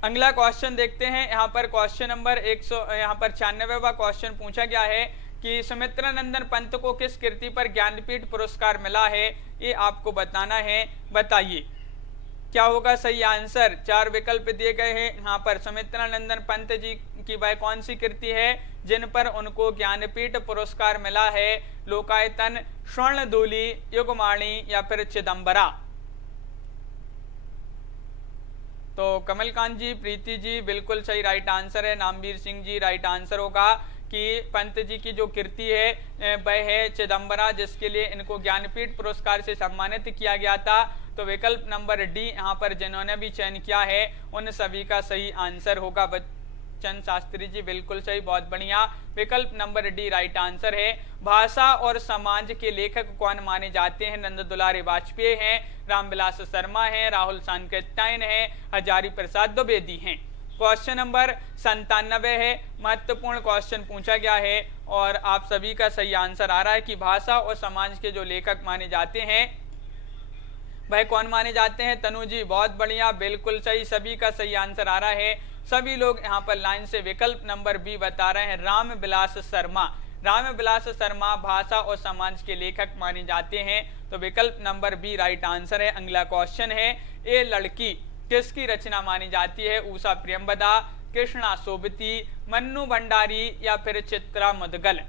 अगला क्वेश्चन देखते हैं। यहाँ पर क्वेश्चन नंबर 96वां क्वेश्चन पूछा गया है कि सुमित्रानंदन पंत को किस कृति पर ज्ञानपीठ पुरस्कार मिला है? ये आपको बताना है। बताइए क्या होगा सही आंसर। 4 विकल्प दिए गए हैं यहाँ पर। सुमित्रानंदन पंत जी की वह कौन सी कृति है जिन पर उनको ज्ञानपीठ पुरस्कार मिला है? लोकायतन, स्वर्णदूली, युगमाणी या फिर चिदंबरा? तो कमलकांत जी, प्रीति जी बिल्कुल सही राइट आंसर है। नामवीर सिंह जी राइट आंसर होगा कि पंत जी की जो कृति है वह है चिदंबरा, जिसके लिए इनको ज्ञानपीठ पुरस्कार से सम्मानित किया गया था। तो विकल्प नंबर डी यहाँ पर जिन्होंने भी चयन किया है उन सभी का सही आंसर होगा। बच्चन शास्त्री जी बिल्कुल सही, बहुत बढ़िया। विकल्प नंबर डी राइट आंसर है। भाषा और समाज के लेखक कौन माने जाते हैं? नंद दुलारी वाजपेयी हैं, रामविलास शर्मा हैं, राहुल सांकृत्यायन हैं, हजारी प्रसाद द्विवेदी हैं। क्वेश्चन नंबर 97 है। महत्वपूर्ण क्वेश्चन पूछा गया है और आप सभी का सही आंसर आ रहा है कि भाषा और समाज के जो लेखक माने जाते हैं वह कौन माने जाते हैं? तनु जी बहुत बढ़िया, बिल्कुल सही, सभी का सही आंसर आ रहा है। सभी लोग यहाँ पर लाइन से विकल्प नंबर बी बता रहे हैं, रामविलास शर्मा। रामविलास शर्मा भाषा और समाज के लेखक माने जाते हैं। तो विकल्प नंबर बी राइट आंसर है। अगला क्वेश्चन है ए लड़की किसकी रचना मानी जाती है? उषा प्रियंवदा, कृष्णा सोबती, मन्नू भंडारी या फिर चित्रा मुदगल?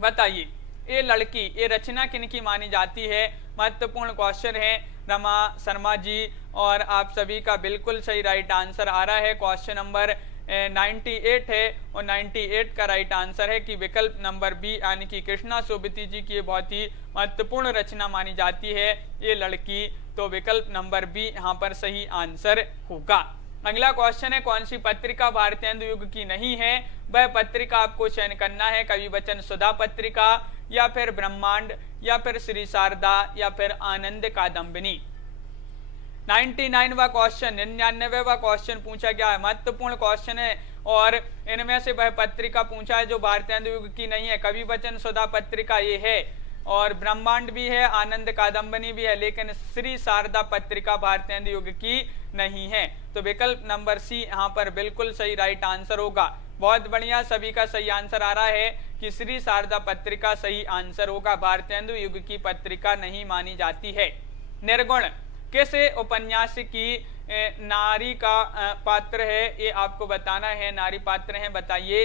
बताइए ये लड़की ये रचना किनकी मानी जाती है? महत्वपूर्ण क्वेश्चन है। रमा शर्मा जी और आप सभी का बिल्कुल सही राइट आंसर आ रहा है। क्वेश्चन नंबर 98 है और 98 का राइट आंसर है कि विकल्प नंबर बी यानी कि कृष्णा सोबती जी की बहुत ही महत्वपूर्ण रचना मानी जाती है ये लड़की। तो विकल्प नंबर बी यहाँ पर सही आंसर होगा। अगला क्वेश्चन है कौन सी पत्रिका भारतेंदु युग की नहीं है? वह पत्रिका आपको चयन करना है। कवि वचन सुधा पत्रिका या फिर ब्रह्मांड या फिर श्री शारदा या फिर आनंद कादम्बिनी? 99वां क्वेश्चन 99वां क्वेश्चन पूछा गया है। महत्वपूर्ण क्वेश्चन है और इनमें से वह पत्रिका पूछा है जो भारतेंदु युग की नहीं है। कवि वचन सुधा पत्रिका ये है और ब्रह्मांड भी है, आनंद कादम्बिनी भी है, लेकिन श्री शारदा पत्रिका भारतेंदु युग की नहीं है। तो विकल्प नंबर सी यहाँ पर बिल्कुल सही राइट आंसर होगा। बहुत बढ़िया, सभी का सही आंसर आ रहा है कि श्री शारदा पत्रिका सही आंसर होगा। भारतेंदु युग की पत्रिका नहीं मानी जाती है। निर्गुण किस उपन्यास की नारी का पात्र है, ये आपको बताना है। नारी पात्र है, बताइए।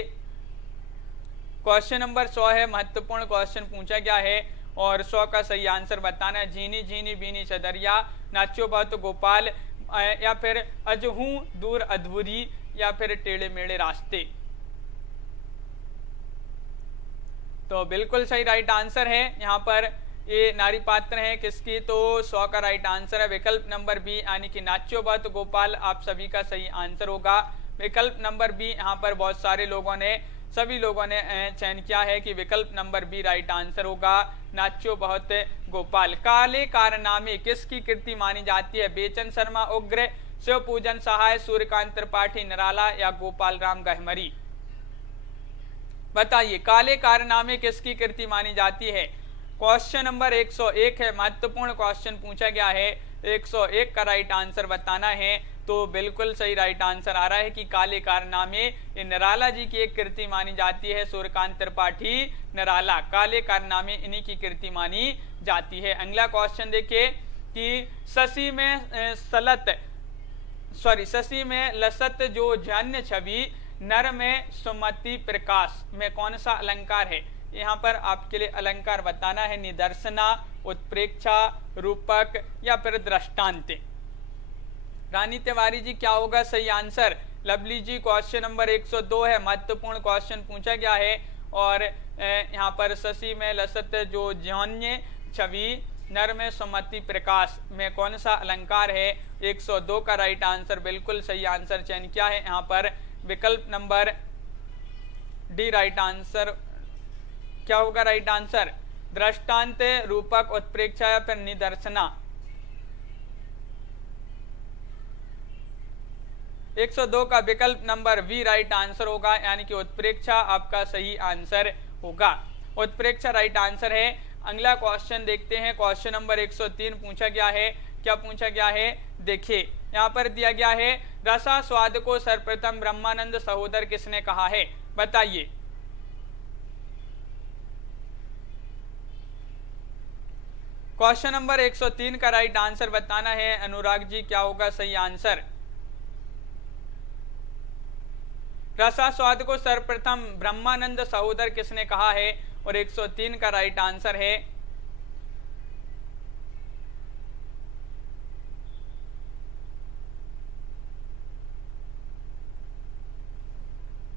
क्वेश्चन नंबर 100 है, महत्वपूर्ण क्वेश्चन पूछा गया है और 100 का सही आंसर बताना है। झीनी झीनी बीनी चदरिया, नाचो बहुत गोपाल, या फिर अजहू दूर अधूरी, या फिर टेढ़े मेढ़े रास्ते। तो बिल्कुल सही राइट आंसर है। यहाँ पर ये नारी पात्र है किसकी, तो 100 का राइट आंसर है विकल्प नंबर बी, यानी कि नाचो बहुत गोपाल आप सभी का सही आंसर होगा। विकल्प नंबर बी यहाँ पर बहुत सारे लोगों ने, सभी लोगों ने चयन किया है कि विकल्प नंबर बी राइट आंसर होगा, नाचो बहुत गोपाल। काले कारनामे किसकी कृति मानी जाती है, बेचन शर्मा उग्र, शिव पूजन सहाय, सूर्यकांत त्रिपाठी निराला, या गोपाल राम गहमरी। बताइए काले कारनामे किसकी कृति मानी जाती है। क्वेश्चन नंबर 101 है, महत्वपूर्ण क्वेश्चन पूछा गया है। 101 का राइट आंसर बताना है। तो बिल्कुल सही राइट आंसर आ रहा है कि काले कारनामे ये निराला जी की एक कृति मानी जाती है। सूर्यकांत त्रिपाठी निराला, काले कारनामे इन्हीं की कृति मानी जाती है। अगला क्वेश्चन देखिए कि शशि में लसत जो जन्य छवि, नर में सुमति प्रकाश में कौन सा अलंकार है। यहाँ पर आपके लिए अलंकार बताना है। निदर्शना, उत्प्रेक्षा, रूपक, या फिर दृष्टांत। रानी तिवारी जी क्या होगा सही आंसर। लवली जी क्वेश्चन नंबर 102 है, महत्वपूर्ण क्वेश्चन पूछा गया है और यहाँ पर शशि में लसत जो जन्य छवि, नर में सुमति प्रकाश में कौन सा अलंकार है। 102 का राइट आंसर बिल्कुल सही आंसर चयन किया है। यहाँ पर विकल्प नंबर डी राइट आंसर क्या होगा राइट आंसर, दृष्टांत, रूपक, उत्प्रेक्षा, या फिर निदर्शना। 102 का विकल्प नंबर वी राइट आंसर होगा, यानी कि उत्प्रेक्षा आपका सही आंसर होगा। उत्प्रेक्षा राइट आंसर है। अगला क्वेश्चन देखते हैं। क्वेश्चन नंबर 103 पूछा गया है। क्या पूछा गया है, देखिए यहाँ पर दिया गया है, रसा स्वाद को सर्वप्रथम ब्रह्मानंद सहोदर किसने कहा है, बताइए। क्वेश्चन नंबर 103 का राइट आंसर बताना है। अनुराग जी क्या होगा सही आंसर। रसास्वाद को सर्वप्रथम ब्रह्मानंद सहोदर किसने कहा है, और 103 का राइट आंसर है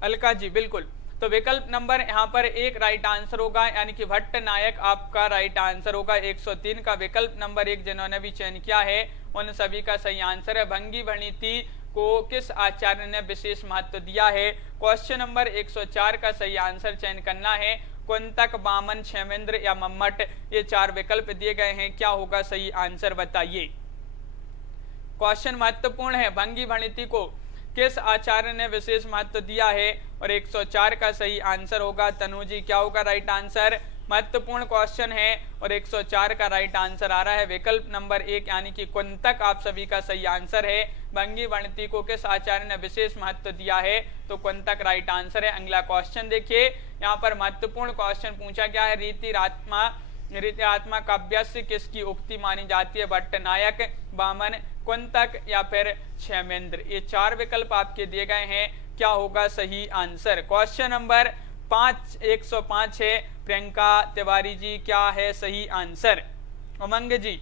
अलका जी। बिल्कुल, तो विकल्प नंबर यहाँ पर 1 राइट आंसर होगा, यानी कि भट्ट नायक आपका राइट आंसर होगा। 103 का विकल्प नंबर 1 जिन्होंने भी चयन किया है उन सभी का सही आंसर है। भंगी भणिति को किस आचार्य ने विशेष महत्व दिया है। क्वेश्चन नंबर 104 का सही आंसर चयन करना है। कुंतक, बामन, क्षेमेंद्र या मम्मट, ये 4 विकल्प दिए गए हैं। क्या होगा सही आंसर बताइए। क्वेश्चन महत्वपूर्ण है, भंगी भणिति को किस आचार्य ने विशेष महत्व दिया है, और 104 का सही आंसर होगा तनु जी। क्या होगा राइट आंसर। महत्वपूर्ण क्वेश्चन है और 104 का राइट आंसर आ रहा है विकल्प नंबर 1, यानी कि कुंतक आप सभी का सही आंसर है। भंगी भणिति को किस आचार्य ने विशेष महत्व दिया है, तो कुंतक राइट आंसर है। अगला क्वेश्चन देखिए, यहाँ पर महत्वपूर्ण क्वेश्चन पूछा गया है। रीति आत्मा काव्यस्य किसकी उक्ति मानी जाती है, भट्ट नायक, बामन, कुंतक या फिर क्षेमेंद्र। ये 4 विकल्प आपके दिए गए हैं। क्या होगा सही आंसर। क्वेश्चन नंबर 105 है। प्रियंका तिवारी जी क्या है सही आंसर। उमंग जी,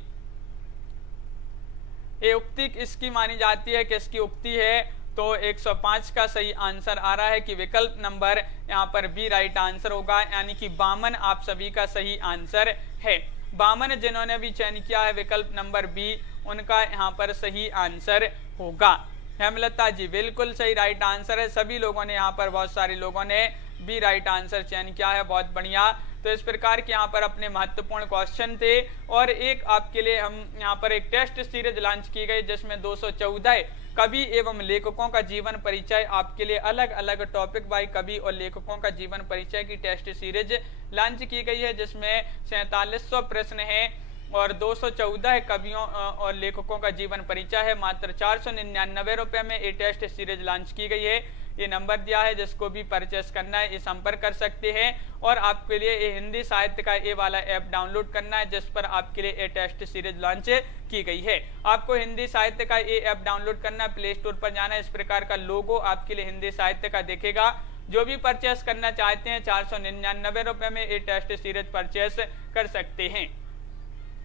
ये उक्ति किसकी मानी जाती है, किसकी उक्ति है, तो 105 का सही आंसर आ रहा है कि विकल्प नंबर यहाँ पर बी राइट आंसर होगा, यानी कि बामन आप सभी का सही आंसर है। बामन जिन्होंने भी चयन किया है विकल्प नंबर बी, उनका यहाँ पर सही आंसर होगा। हेमलता जी बिल्कुल सही राइट आंसर है। सभी लोगों ने यहाँ पर, बहुत सारे लोगों ने बी राइट आंसर चयन किया है, बहुत बढ़िया। तो इस प्रकार के यहाँ पर अपने महत्वपूर्ण क्वेश्चन थे और एक आपके लिए हम यहाँ पर एक टेस्ट सीरीज लॉन्च की गई जिसमें 214 कवि एवं लेखकों का जीवन परिचय, आपके लिए अलग अलग टॉपिक बाय कवि और लेखकों का जीवन परिचय की टेस्ट सीरीज लॉन्च की गई है, जिसमें 4700 प्रश्न हैं और 214 कवियों और लेखकों का जीवन परिचय है। मात्र 499 रुपए में ये टेस्ट सीरीज लॉन्च की गई है। ये नंबर दिया है, जिसको भी परचेस करना है ये संपर्क कर सकते हैं। और आपके लिए ये हिंदी साहित्य का ये वाला ऐप डाउनलोड करना है, जिस पर आपके लिए ये टेस्ट सीरीज लॉन्च की गई है। आपको हिंदी साहित्य का ये ऐप डाउनलोड करना है, प्ले स्टोर पर जाना है, इस प्रकार का लोगो आपके लिए हिंदी साहित्य का दिखेगा। जो भी परचेस करना चाहते हैं 499 रुपए में ये टेस्ट सीरीज परचेस कर सकते हैं।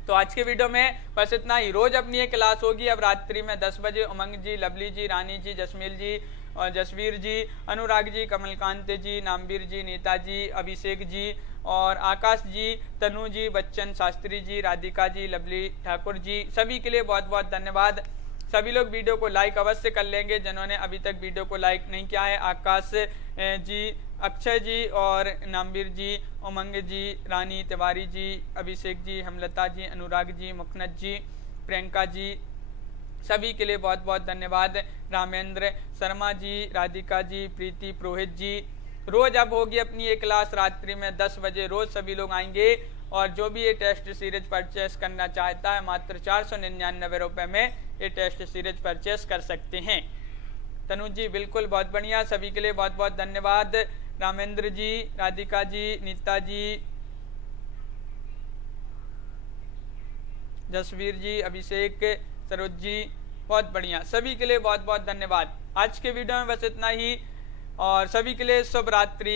तो आज के वीडियो में बस इतना ही। रोज अपनी ये क्लास होगी अब रात्रि में 10 बजे। उमंग जी, लवली जी, रानी जी, जसमील जी और जसवीर जी, अनुराग जी, कमलकांत जी, नामवीर जी, नीता जी, अभिषेक जी और आकाश जी, तनु जी, बच्चन शास्त्री जी, राधिका जी, लवली ठाकुर जी, सभी के लिए बहुत बहुत धन्यवाद। सभी लोग वीडियो को लाइक अवश्य कर लेंगे जिन्होंने अभी तक वीडियो को लाइक नहीं किया है। आकाश जी, अक्षय जी और नामवीर जी, उमंग जी, रानी तिवारी जी, अभिषेक जी, हेमलता जी, अनुराग जी, मुखनत जी, प्रियंका जी, सभी के लिए बहुत बहुत धन्यवाद। रामेंद्र शर्मा जी, राधिका जी, प्रीति पुरोहित जी। रोज अब होगी अपनी ये क्लास रात्रि में 10 बजे, रोज सभी लोग आएंगे और जो भी ये टेस्ट सीरीज परचेस करना चाहता है मात्र 499 रुपए में ये टेस्ट सीरीज परचेस कर सकते हैं। तनु जी बिल्कुल बहुत बढ़िया, सभी के लिए बहुत बहुत धन्यवाद। रामेंद्र जी, राधिका जी, नीता जी, जसवीर जी, अभिषेक, सरोज जी, बहुत बढ़िया, सभी के लिए बहुत बहुत धन्यवाद। आज के वीडियो में बस इतना ही और सभी के लिए शुभ रात्रि।